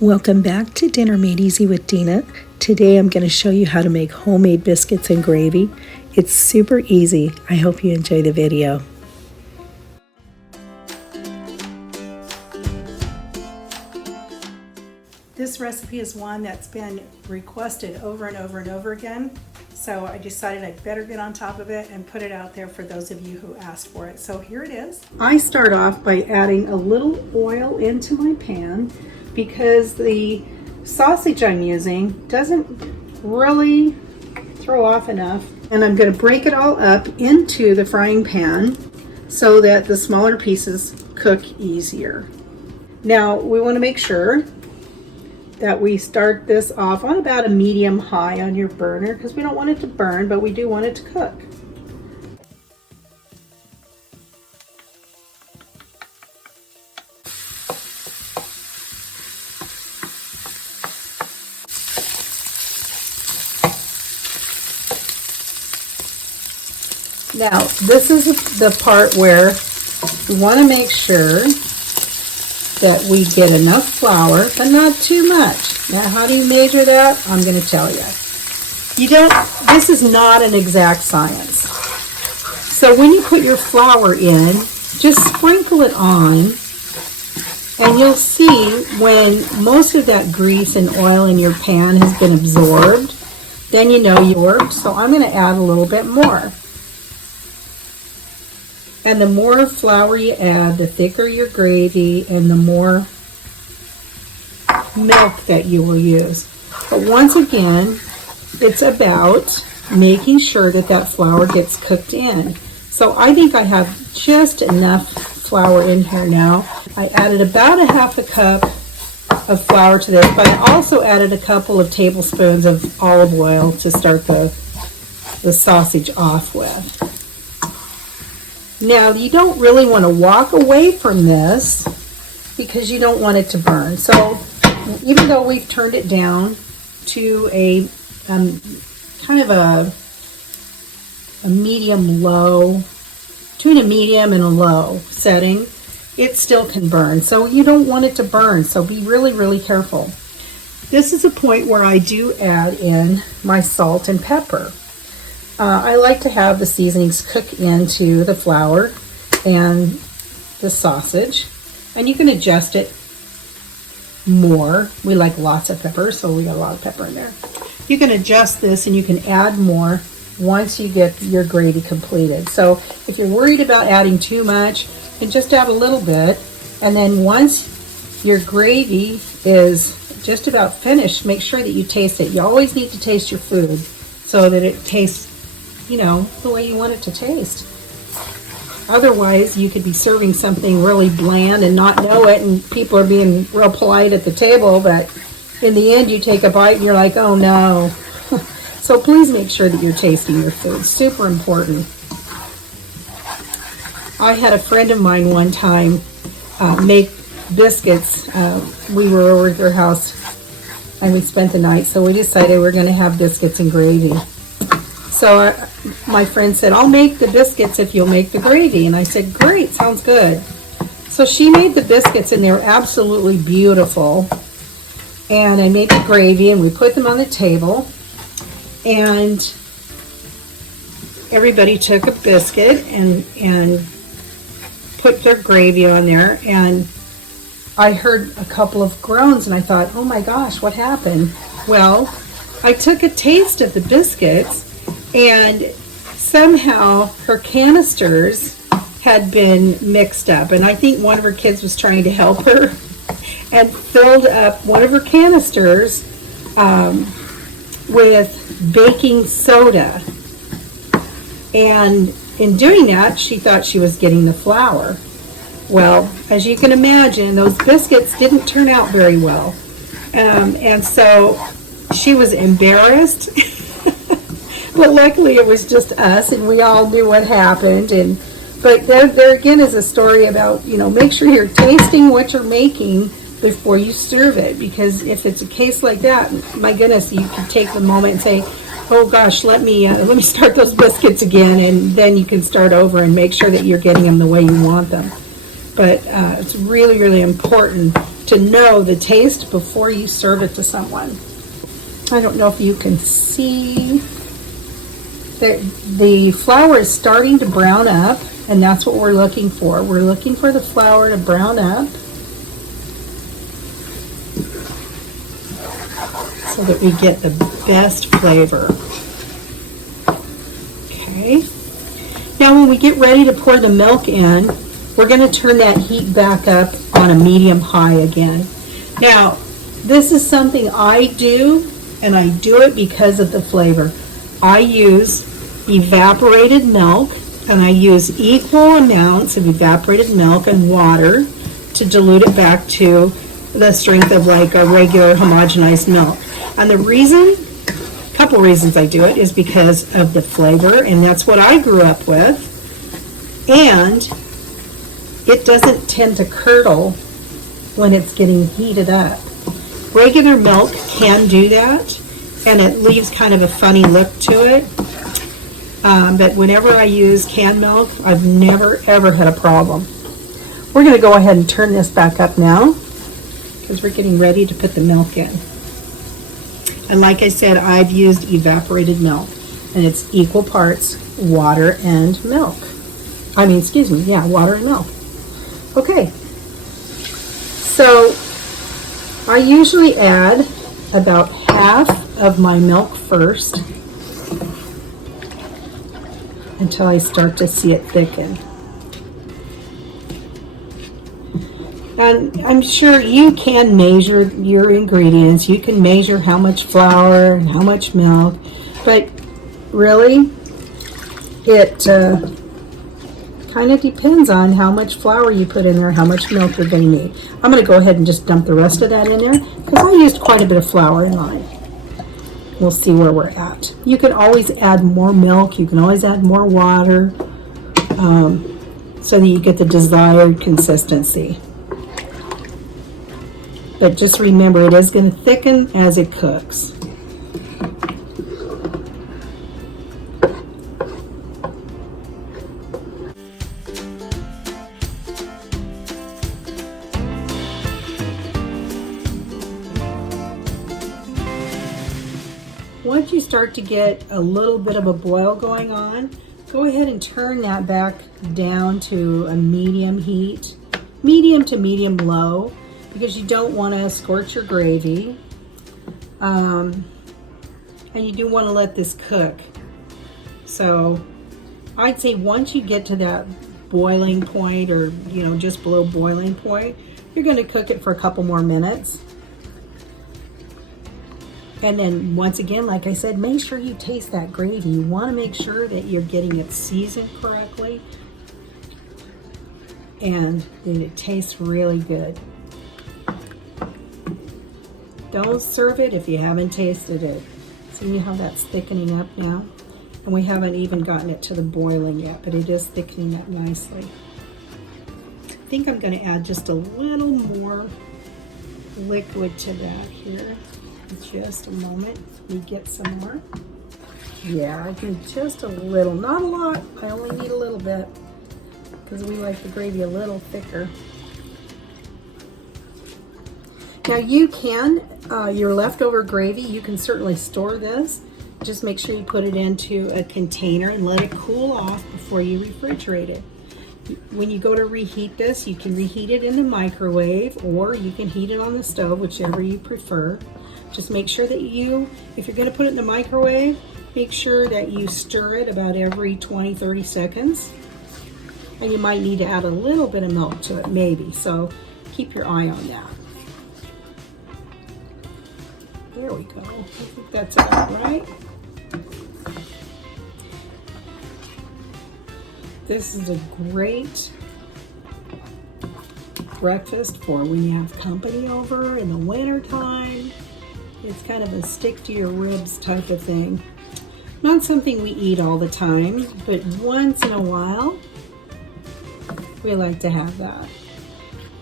Welcome back to Dinner Made Easy with Dina. Today I'm going to show you how to make homemade biscuits and gravy. It's super easy. I hope you enjoy the video. This recipe is one that's been requested over and over and over again. So I decided I'd better get on top of it and put it out there for those of you who asked for it. So here it is. I start off by adding a little oil into my pan because the sausage I'm using doesn't really throw off enough. And I'm going to break it all up into the frying pan so that the smaller pieces cook easier. Now we want to make sure that we start this off on about a medium high on your burner because we don't want it to burn, but we do want it to cook. Now, this is the part where we want to make sure that we get enough flour, but not too much. Now, how do you measure that? I'm going to tell you. This is not an exact science. So when you put your flour in, just sprinkle it on, and you'll see when most of that grease and oil in your pan has been absorbed, then you know you worked. So I'm going to add a little bit more. And the more flour you add, the thicker your gravy and the more milk that you will use. But once again, it's about making sure that that flour gets cooked in. So I think I have just enough flour in here now. I added about a half a cup of flour to this, but I also added a couple of tablespoons of olive oil to start the sausage off with. Now, you don't really want to walk away from this because you don't want it to burn. So, even though we've turned it down to a kind of a medium-low, between a medium and a low setting, it still can burn. So, you don't want it to burn. So, be really, really careful. This is a point where I do add in my salt and pepper. I like to have the seasonings cook into the flour and the sausage, and you can adjust it more. We like lots of pepper, so we got a lot of pepper in there. You can adjust this and you can add more once you get your gravy completed. So if you're worried about adding too much, you can just add a little bit, and then once your gravy is just about finished, make sure that you taste it. You always need to taste your food so that it tastes, you know, the way you want it to taste. Otherwise, you could be serving something really bland and not know it, and people are being real polite at the table, but in the end you take a bite and you're like, oh no. So please make sure that you're tasting your food. Super important. I had a friend of mine one time make biscuits. We were over at their house and we spent the night, so we decided we're going to have biscuits and gravy. So my friend said, I'll make the biscuits if you'll make the gravy. And I said, great, sounds good. So she made the biscuits and they were absolutely beautiful. And I made the gravy and we put them on the table. And everybody took a biscuit and put their gravy on there. And I heard a couple of groans and I thought, oh my gosh, what happened? Well, I took a taste of the biscuits, and somehow her canisters had been mixed up, and I think one of her kids was trying to help her and filled up one of her canisters with baking soda. And in doing that, she thought she was getting the flour. Well, as you can imagine, those biscuits didn't turn out very well. And so she was embarrassed. But luckily it was just us and we all knew what happened. But there again is a story about, you know, make sure you're tasting what you're making before you serve it. Because if it's a case like that, my goodness, you can take the moment and say, oh gosh, let me start those biscuits again, and then you can start over and make sure that you're getting them the way you want them. But it's really, really important to know the taste before you serve it to someone. I don't know if you can see that the flour is starting to brown up, and that's what we're looking for. We're looking for the flour to brown up so that we get the best flavor. Okay. Now when we get ready to pour the milk in, we're going to turn that heat back up on a medium high again. Now, this is something I do, and I do it because of the flavor. I use evaporated milk, and I use equal amounts of evaporated milk and water to dilute it back to the strength of like a regular homogenized milk. And the reason, a couple reasons I do it, is because of the flavor, and that's what I grew up with. And it doesn't tend to curdle when it's getting heated up. Regular milk can do that, and it leaves kind of a funny look to it. But whenever I use canned milk, I've never ever had a problem. We're going to go ahead and turn this back up now because we're getting ready to put the milk in. And like I said, I've used evaporated milk, and it's equal parts water and milk. Water and milk. Okay, so I usually add about half of my milk first until I start to see it thicken. And I'm sure you can measure your ingredients. You can measure how much flour and how much milk, but really it kind of depends on how much flour you put in there, how much milk you're going to need. I'm going to go ahead and just dump the rest of that in there because I used quite a bit of flour in mine. We'll see where we're at. You can always add more milk. You can always add more water so that you get the desired consistency. But just remember, it is going to thicken as it cooks. Once you start to get a little bit of a boil going on, go ahead and turn that back down to a medium heat, medium to medium low, because you don't want to scorch your gravy. And you do want to let this cook. So I'd say once you get to that boiling point, or just below boiling point, you're going to cook it for a couple more minutes. And then once again, like I said, make sure you taste that gravy. You want to make sure that you're getting it seasoned correctly and that it tastes really good. Don't serve it if you haven't tasted it. See how that's thickening up now? And we haven't even gotten it to the boiling yet, but it is thickening up nicely. I think I'm going to add just a little more liquid to that here. Just a moment. We get some more. Yeah, I can just a little, not a lot. I only need a little bit because we like the gravy a little thicker. Now you can, your leftover gravy, you can certainly store this. Just make sure you put it into a container and let it cool off before you refrigerate it. When you go to reheat this, you can reheat it in the microwave, or you can heat it on the stove, whichever you prefer. Just make sure that if you're going to put it in the microwave, make sure that you stir it about every 20-30 seconds. And you might need to add a little bit of milk to it, maybe. So keep your eye on that. There we go. I think that's about right. This is a great breakfast for when you have company over in the winter time. It's kind of a stick to your ribs type of thing. Not something we eat all the time, but once in a while, we like to have that.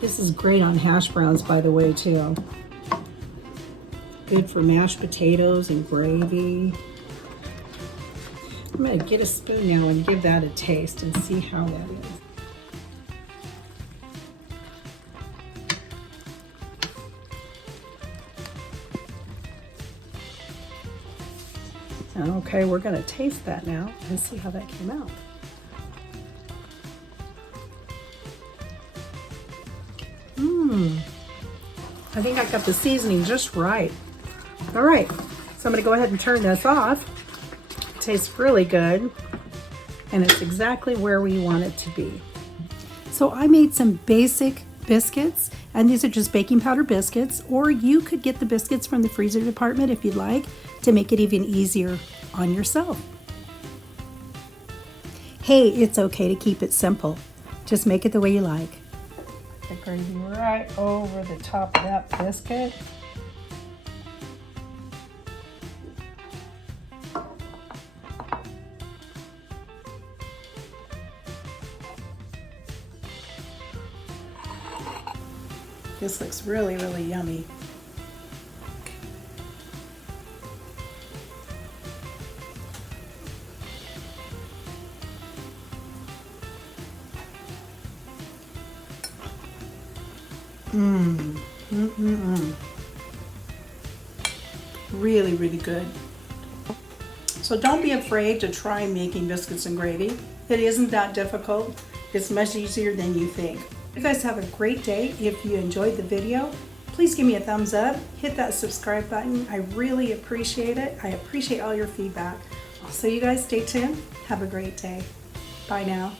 This is great on hash browns, by the way, too. Good for mashed potatoes and gravy. I'm going to get a spoon now and give that a taste and see how that is. Okay, we're going to taste that now and see how that came out. I think I got the seasoning just right. All right, so I'm going to go ahead and turn this off. It tastes really good, and it's exactly where we want it to be. So I made some basic biscuits, and these are just baking powder biscuits, or you could get the biscuits from the freezer department if you'd like, to make it even easier on yourself. Hey, it's okay to keep it simple. Just make it the way you like. The gravy right over the top of that biscuit. This looks really, really yummy. Really, really good. So don't be afraid to try making biscuits and gravy. It isn't that difficult. It's much easier than you think. You guys have a great day. If you enjoyed the video, please give me a thumbs up. Hit that subscribe button. I really appreciate it. I appreciate all your feedback. So you guys stay tuned. Have a great day. Bye now.